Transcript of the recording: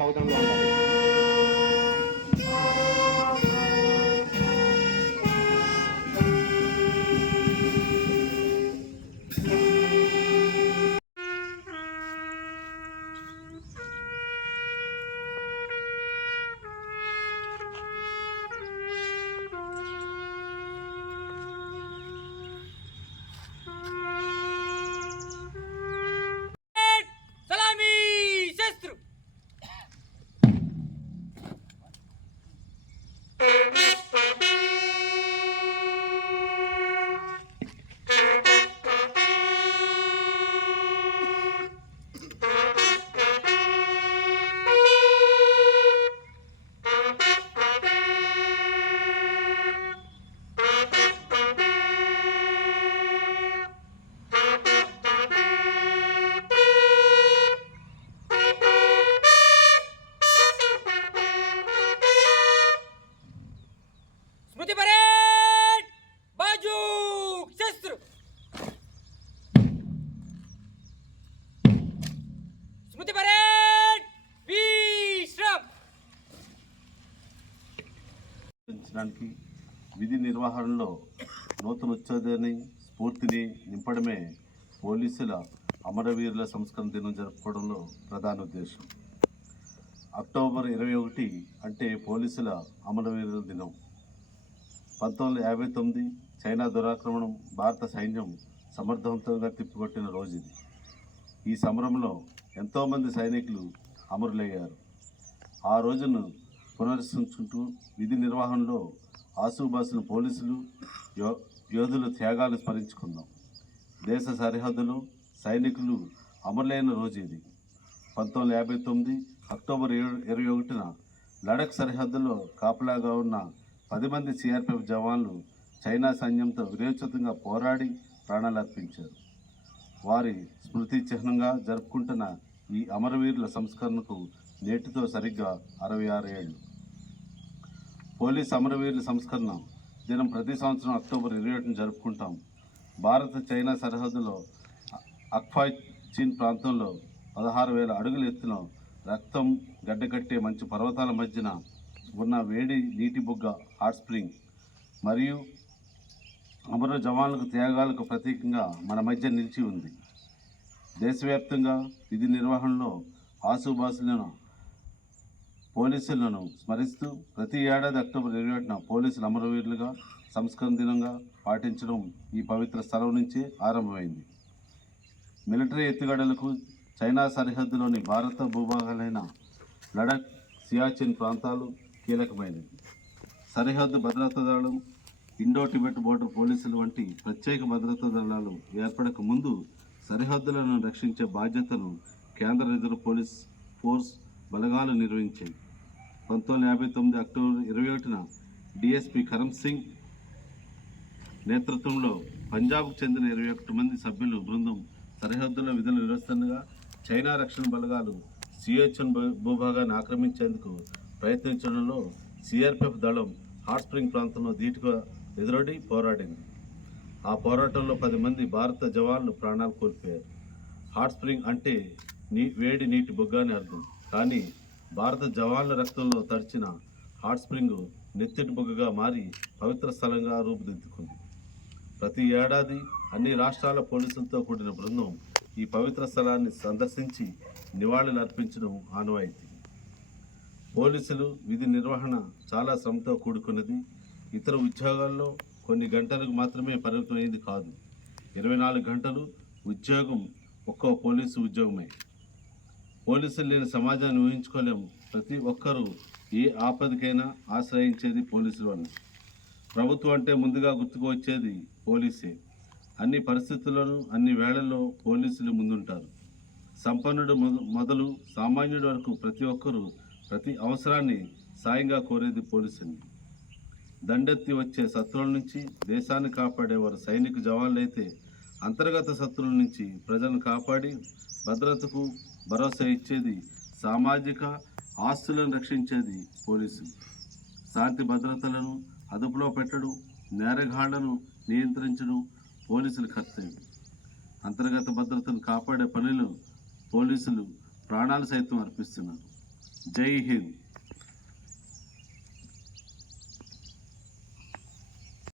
సౌదంలో ఉండాలి. स्मृति परेड बाजू शस्त्र स्मृति परेड विश्राम విధి నిర్వహణలో నూతన ఉత్సాహాన్ని స్ఫూర్తిని నింపడమే పోలీసుల అమరవీరుల సంస్కరణ దినం జరుపుకోవడంలో ప్రధాన ఉద్దేశం. అక్టోబర్ 21 అంటే పోలీసుల అమరవీరుల దినం. 1959 చైనా దురాక్రమణం భారత సైన్యం సమర్థవంతంగా తిప్పికొట్టిన రోజు ఇది. ఈ సమరంలో ఎంతోమంది సైనికులు అమరులయ్యారు. ఆ రోజును పునరుద్ధరించుకుంటూ విధి నిర్వహణలో ఆసుబాసులు పోలీసులు యోధుల త్యాగాలు స్మరించుకుందాం. దేశ సరిహద్దులు సైనికులు అమరులైన రోజు ఇది. 1959 అక్టోబర్ 21న లడఖ్ సరిహద్దులో కాపలాగా ఉన్న 10 మంది సిఆర్పిఎఫ్ జవాన్లు చైనా సైన్యంతో విరోచితంగా పోరాడి ప్రాణాలర్పించారు. వారి స్మృతి చిహ్నంగా జరుపుకుంటున్న ఈ అమరవీరుల సంస్కరణకు నేటితో సరిగ్గా 66 ఏళ్ళు. పోలీస్ అమరవీరుల సంస్కరణ దినం ప్రతి సంవత్సరం అక్టోబర్ 21న జరుపుకుంటాం. భారత చైనా సరిహద్దులో అక్ఫాయ్ చీన్ ప్రాంతంలో 16,000 అడుగుల ఎత్తున రక్తం గడ్డకట్టే మంచు పర్వతాల మధ్యన ఉన్న వేడి నీటి బుగ్గ హాట్ స్ప్రింగ్ మరియు అమర జవాన్లకు త్యాగాలకు ప్రతీకంగా మన మధ్య నిలిచి ఉంది. దేశవ్యాప్తంగా విధి నిర్వహణలో ఆసుబాసులను పోలీసులను స్మరిస్తూ ప్రతి ఏడాది అక్టోబర్ 21న పోలీసులు అమరవీరులుగా సంస్కరణ దినంగా పాటించడం ఈ పవిత్ర స్థలం నుంచే ఆరంభమైంది. మిలిటరీ ఎత్తుగడలకు చైనా సరిహద్దులోని భారత భూభాగాలైన లడఖ్ సియాచిన్ ప్రాంతాలు కీలకమైనవి. సరిహద్దు భద్రతా దళం ఇండో టిబెట్ బోర్డర్ పోలీసులు వంటి ప్రత్యేక భద్రతా దళాలు ఏర్పడక ముందు సరిహద్దులను రక్షించే బాధ్యతను కేంద్ర రిజర్వ్ పోలీస్ ఫోర్స్ బలగాలు నిర్వహించాయి. 1959 అక్టోబర్ 21న డిఎస్పీ కరమ్ సింగ్ నేతృత్వంలో పంజాబ్కు చెందిన 21 మంది సభ్యులు బృందం సరిహద్దుల విధులు నిర్వహిస్తుండగా చైనా రక్షణ బలగాలు సియాచిన్ భూభాగాన్ని ఆక్రమించేందుకు ప్రయత్నించడంలో సిఆర్పిఎఫ్ దళం హాట్ స్ప్రింగ్ ప్రాంతంలో ధీటుగా ఎదురొడి పోరాడింది. ఆ పోరాటంలో 10 మంది భారత జవాన్లు ప్రాణాలు కోల్పోయారు. హాట్ స్ప్రింగ్ అంటే వేడి నీటి బొగ్గ అని అర్థం. కానీ భారత జవాన్ల రక్తంలో తడిచిన హాట్ స్ప్రింగ్ నెత్తిటి బొగ్గగా మారి పవిత్ర స్థలంగా రూపుదిద్దుకుంది. ప్రతి ఏడాది అన్ని రాష్ట్రాల పోలీసులతో కూడిన బృందం ఈ పవిత్ర స్థలాన్ని సందర్శించి నివాళులు అర్పించడం ఆనవాయితీ. పోలీసులు విధి నిర్వహణ చాలా శ్రమతో కూడుకున్నది. ఇతర ఉద్యోగాల్లో కొన్ని గంటలకు మాత్రమే పరిమితమైంది కాదు. 24 గంటలు ఉద్యోగం ఒక్కో పోలీసు ఉద్యోగమే. పోలీసులు లేని సమాజాన్ని ఊహించుకోలేము. ప్రతి ఒక్కరూ ఏ ఆపదకైనా ఆశ్రయించేది పోలీసుల వల్ల. ప్రభుత్వం అంటే ముందుగా గుర్తుకు వచ్చేది పోలీసే. అన్ని పరిస్థితుల్లోనూ అన్ని వేళల్లో పోలీసులు ముందుంటారు. సంపన్నుడు మొదలు సామాన్యుడి వరకు ప్రతి ఒక్కరూ ప్రతి అవసరాన్ని సాయంగా కోరేది పోలీసుని. దండెత్తి వచ్చే శత్రువుల నుంచి దేశాన్ని కాపాడేవారు సైనిక జవాన్లైతే అంతర్గత శత్రువుల నుంచి ప్రజలను కాపాడి భద్రతకు భరోసా ఇచ్చేది, సామాజిక ఆస్తులను రక్షించేది పోలీసు. శాంతి భద్రతలను అదుపులో పెట్టడం, నేరగాళ్లను నియంత్రించడం పోలీసుల కర్తవ్యం. అంతర్గత భద్రతను కాపాడే పనిలో పోలీసులు ప్రాణాలు సైతం అర్పిస్తున్నారు. జై హింద్.